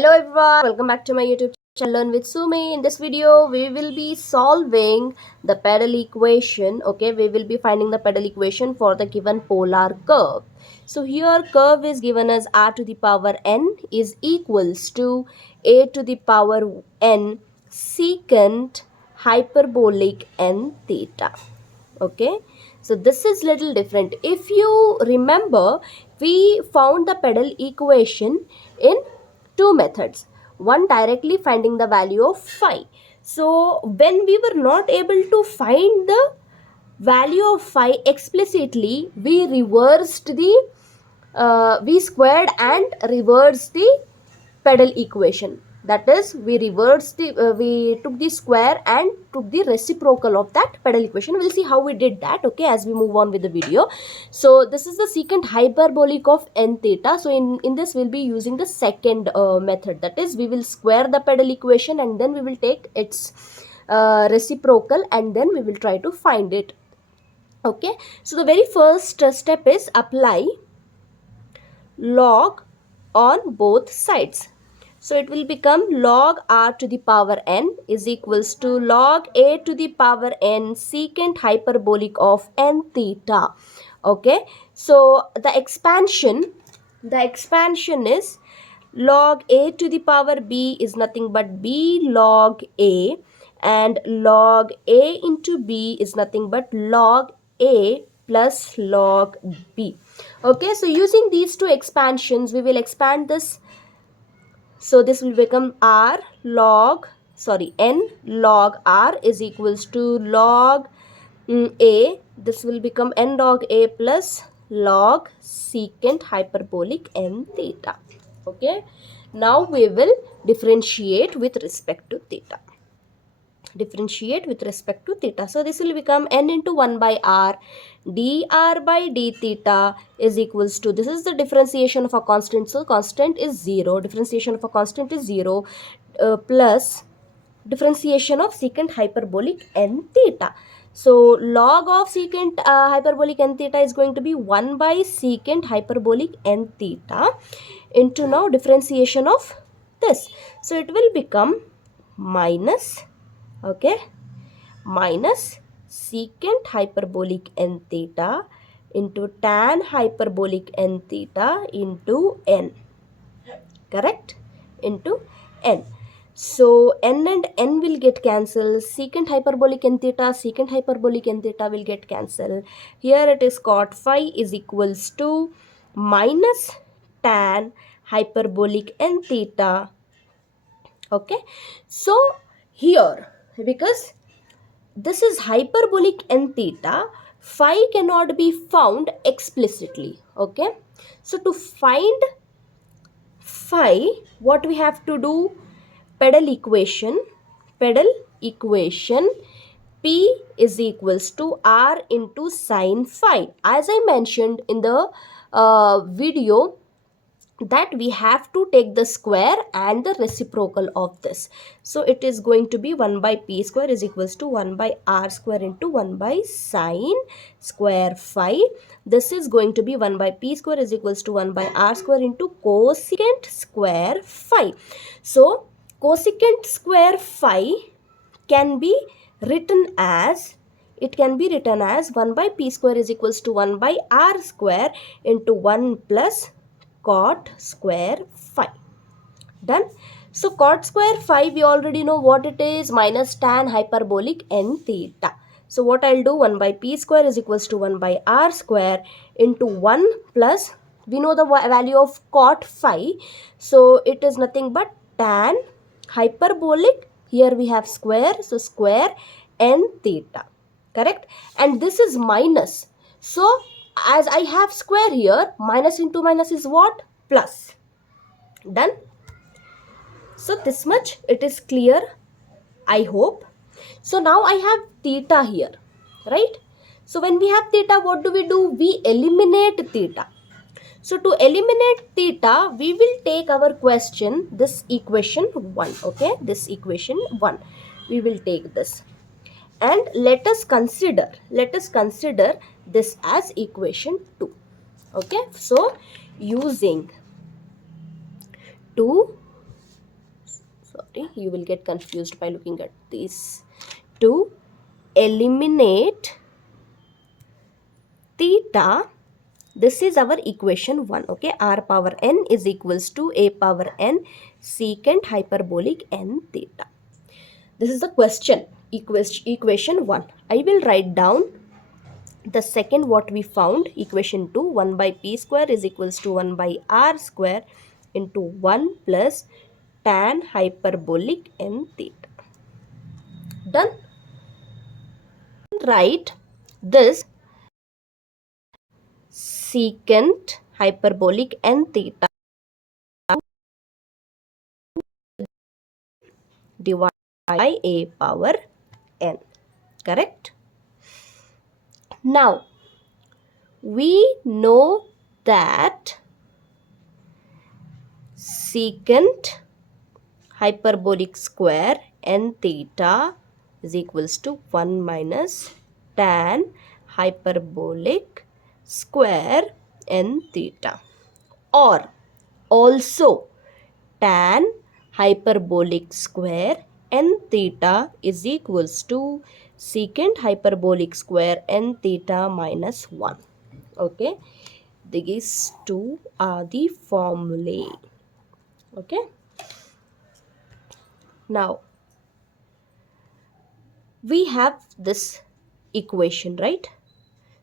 Hello everyone, welcome back to my YouTube channel Learn with Sumi. In this video, we will be solving the pedal equation. Okay, we will be finding the pedal equation for the given polar curve. So here curve is given as r to the power n is equals to a to the power n secant hyperbolic n theta. Okay, so this is little different. If you remember, we found the pedal equation in two methods. One, directly finding the value of phi. So when we were not able to find the value of phi explicitly, we reversed the we squared and reversed the pedal equation. That is, we took the square and took the reciprocal of that pedal equation. We'll see how we did that, okay, as we move on with the video. So this is the secant hyperbolic of n theta. So in this we'll be using the second method. That is, we will square the pedal equation and then we will take its reciprocal and then we will try to find it. Okay, so the very first step is apply log on both sides. So it will become log r to the power n is equals to log a to the power n secant hyperbolic of n theta. Okay, so the expansion is log a to the power b is nothing but b log a, and log a into b is nothing but log a plus log b. Okay, so using these two expansions, we will expand this. So this will become n log r is equals to log a. This will become n log a plus log secant hyperbolic n theta. Okay, now we will differentiate with respect to theta. So this will become n into 1 by r dr by d theta is equals to, this is the differentiation of a constant, so constant is 0, differentiation of a constant is 0 plus differentiation of secant hyperbolic n theta. So log of secant hyperbolic n theta is going to be 1 by secant hyperbolic n theta into now differentiation of this. So it will become minus, okay, minus secant hyperbolic n theta into tan hyperbolic n theta into n, correct, into n. So n and n will get cancelled. Secant hyperbolic n theta will get cancelled. Here it is cot phi is equals to minus tan hyperbolic n theta. Okay, so here, because this is hyperbolic n theta, phi cannot be found explicitly. Okay, so to find phi, what we have to do? Pedal equation P is equals to r into sine phi. As I mentioned in the video, that we have to take the square and the reciprocal of this. So it is going to be 1 by p square is equals to 1 by r square into 1 by sine square phi. This is going to be 1 by p square is equals to 1 by r square into cosecant square phi. So cosecant square phi can be written as, 1 by p square is equals to 1 by r square into 1 plus cot square phi. Done. So cot square phi, we already know what it is, minus tan hyperbolic n theta. So what I'll do, 1 by p square is equals to 1 by r square into 1 plus, we know the value of cot phi, so it is nothing but tan hyperbolic, here we have square, so square n theta, correct, and this is minus. So as I have square here, minus into minus is what? Plus. Done. So this much it is clear, I hope. So now I have theta here, right? So when we have theta, what do? We eliminate theta. So to eliminate theta, we will take our question, this equation 1, okay, this equation 1, we will take this. And let us consider this as equation 2. Okay, so using 2 sorry, you will get confused by looking at this. To eliminate theta, this is our equation 1. Okay, r power n is equals to a power n secant hyperbolic n theta. This is the question, equation 1. I will write down the second what we found, equation 2. 1 by p square is equals to 1 by r square into 1 plus tan hyperbolic n theta. Done. Write this secant hyperbolic n theta divided by a power n. Correct? Now, we know that secant hyperbolic square n theta is equals to 1 minus tan hyperbolic square n theta, or also tan hyperbolic square n theta is equals to secant hyperbolic square n theta minus 1. Okay, these two are the formulae. Okay, now we have this equation, right?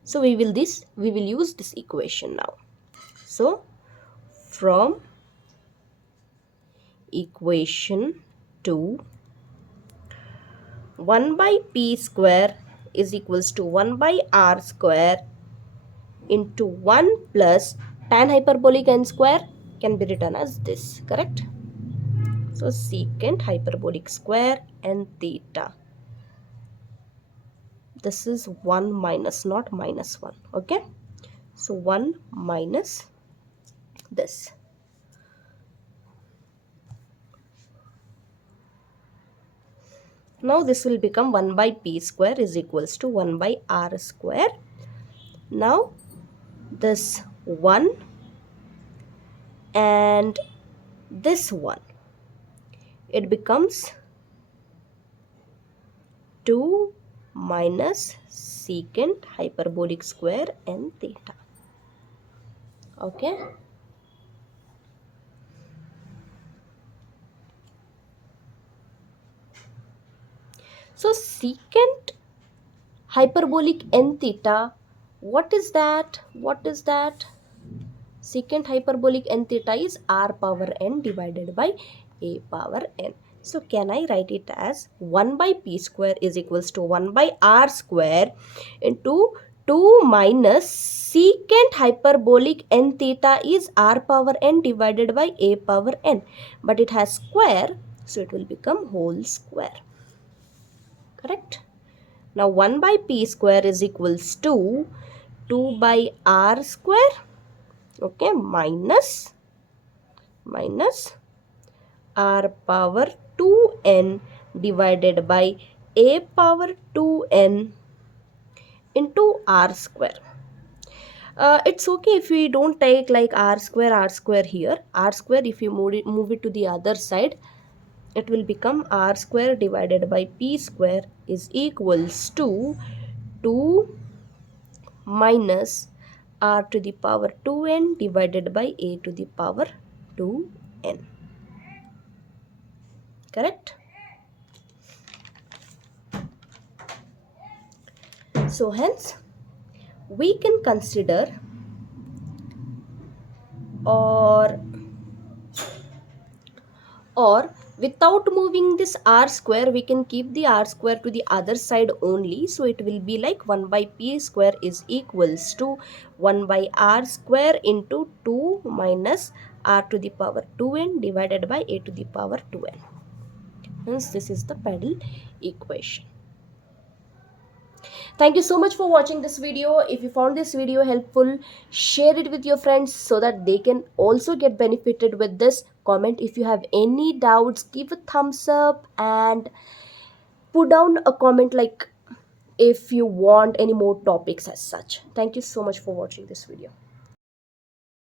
So we will use this equation now. So from equation 2, 1 by p square is equals to 1 by r square into 1 plus tan hyperbolic n square can be written as this, correct? So secant hyperbolic square n theta. This is 1 minus, not minus 1. Okay, so 1 minus this. Now this will become 1 by p square is equals to 1 by r square. Now this 1 and this 1, it becomes 2 minus secant hyperbolic square n theta. Okay, so secant hyperbolic n theta, what is that? Secant hyperbolic n theta is r power n divided by a power n. So can I write it as 1 by p square is equals to 1 by r square into 2 minus secant hyperbolic n theta is r power n divided by a power n, but it has square, so it will become whole square. Correct? Now 1 by p square is equals to 2 by r square, okay, minus r power 2n divided by a power 2n into r square. It's okay if we don't take like r square here. R square, if you move it to the other side, it will become r square divided by p square is equals to 2 minus r to the power 2n divided by a to the power 2n. Correct? So hence we can consider or without moving this r square, we can keep the r square to the other side only. So it will be like 1 by p square is equals to 1 by r square into 2 minus r to the power 2n divided by a to the power 2n. Hence this is the pedal equation. Thank you so much for watching this video. If you found this video helpful, share it with your friends so that they can also get benefited with this. Comment if you have any doubts, give a thumbs up and put down a comment like if you want any more topics as such. Thank you so much for watching this video.